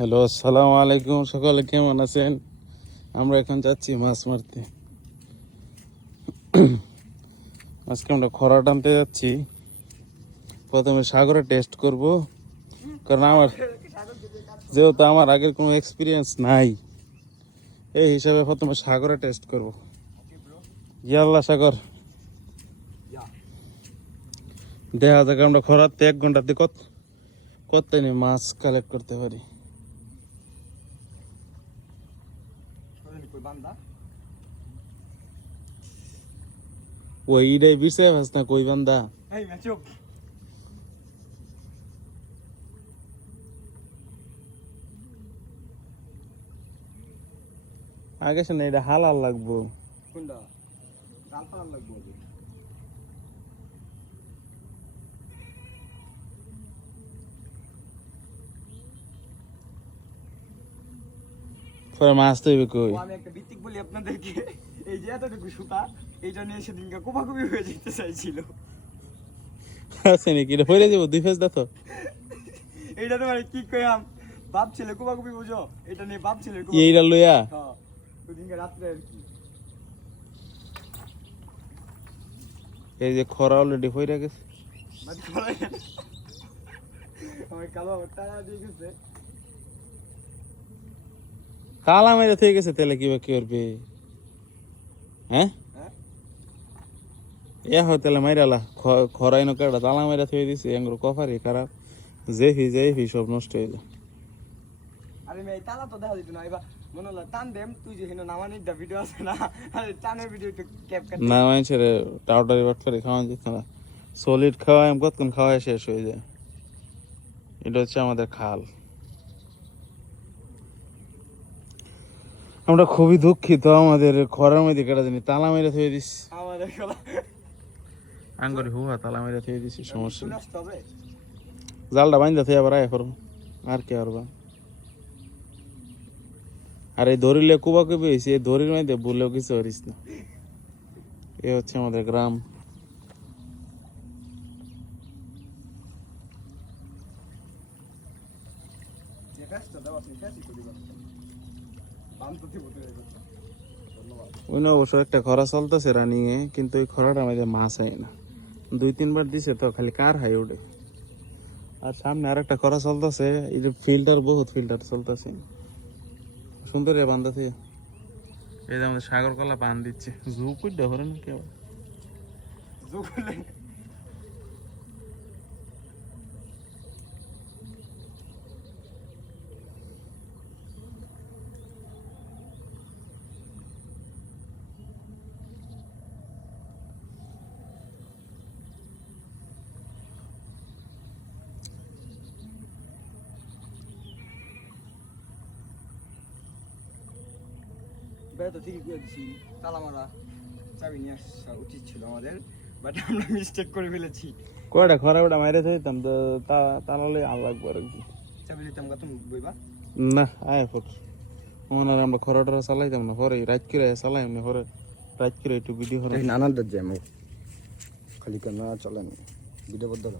Hello, আসসালামু আলাইকুম। সকলে কেমন আছেন? আমরা এখন যাচ্ছি মাছ মারতে। আজকে আমরা খরা টানতে যাচ্ছি। প্রথমে সাগরে টেস্ট করব। কারণ আমার যেহেতু আমার আগের কোনো এক্সপিরিয়েন্স নাই, এই হিসাবে প্রথমে সাগরে টেস্ট করব। ইয়াল্লা সাগর। দেখা যাক আমরা খরাতে এক ঘন্টাতে কত কত মাছ কালেক্ট করতে পারি। ওইটাই বিষয় ভাস না কই বান্দা আগে শুনে এটা হালাল লাগবো। পরে মাছ তো কই আমি একটা ভিত্তিক বলি আপনাদেরকে। এই যে এতটুকু সুতা এইটা নিয়ে সেদিনকে কোপাকুপি হয়ে যেতে চাইছিল। আছে নাকি এটা হইরে যাব? দুই ফেস দেখো এইটা তো মানে কি কইয়াম বাপ ছেলে কোপাকুপি বুঝো? এটা নিয়ে বাপ ছেলে এইটা লইয়া? হ্যাঁ ওদিনকে রাত্রে আর কি। এই যে খরা অলরেডি হইরা গেছে। আমার কালো দিয়ে গেছে। কালা মেরে থেকে গেছে তাহলে কি বা কি করবে? হ্যাঁ? হ্যাঁ এ হয় তাহলে মাইরালা খরাই ন কাটা তালা মেরা থয়ে দিছে এঙ্গুর কফারি খারাপ। যে ফি যে ফি সব নষ্ট হয়ে যায়। আরে মেয়ে তালা তো দেখা দিত না এবার মনে হলো টান দেম তুই যে হেন নামানির দা ভিডিও আছে না আরে টানের ভিডিও একটু ক্যাপ কাট না মানুষের টাউটারি বাট করে খাওয়ান যেত না। সলিড খাওয়া কতক্ষণ খাওয়াই শেষ হয়ে যায়। এটা হচ্ছে আমাদের খাল। আমরা খুবই দুঃখিত আমাদের খরার মধ্যে কেটা জানি তালা মেরে থয়ে দিস। আঙ্গুরি হুয়া তালা মেরে থয়ে দিছি সমস্যা জালটা বাইন্দা থয়ে আবার আয় করব আর কি আর আর এই দড়িলে কুবা কুবি হয়েছে এই দড়ির মধ্যে বললেও কিছু করিস না। এ হচ্ছে আমাদের গ্রাম। দেওয়া অবশ্য একটা খরা চলতেছে রানিং এ কিন্তু ওই খরাটা আমাদের মাছ হয় না। দুই, তিনবার দিছে তো, খালি কার হাই উঠে। আর সামনে আর একটা খরা চলতেছে, এই যে ফিল্টার বহুত ফিল্টার চলতেছে। সুন্দর বান্ধাতে এই যে আমাদের সাগর কলা বান দিচ্ছে জু কুইডা হরে না কেউ বেড়া তো ঠিকই করে দিছি তালা মারা চাবি নিয়ে আসা উচিত ছিল আমাদের বাট আমরা মিস্টেক করে ফেলেছি। কয়টা খরা ওটা মাইরে থাকতাম তো তা তাহলে আর লাগবে আর কি। চাবি দিতাম কত বইবা? না আয় ফোক। ওনার আমরা খরাটা চালাইতাম না পরে রাত করে চালাই না পরে রাত করে একটু ভিডিও করে। নানান যাই আমি খালি কেন চলেন ভিডিও বদল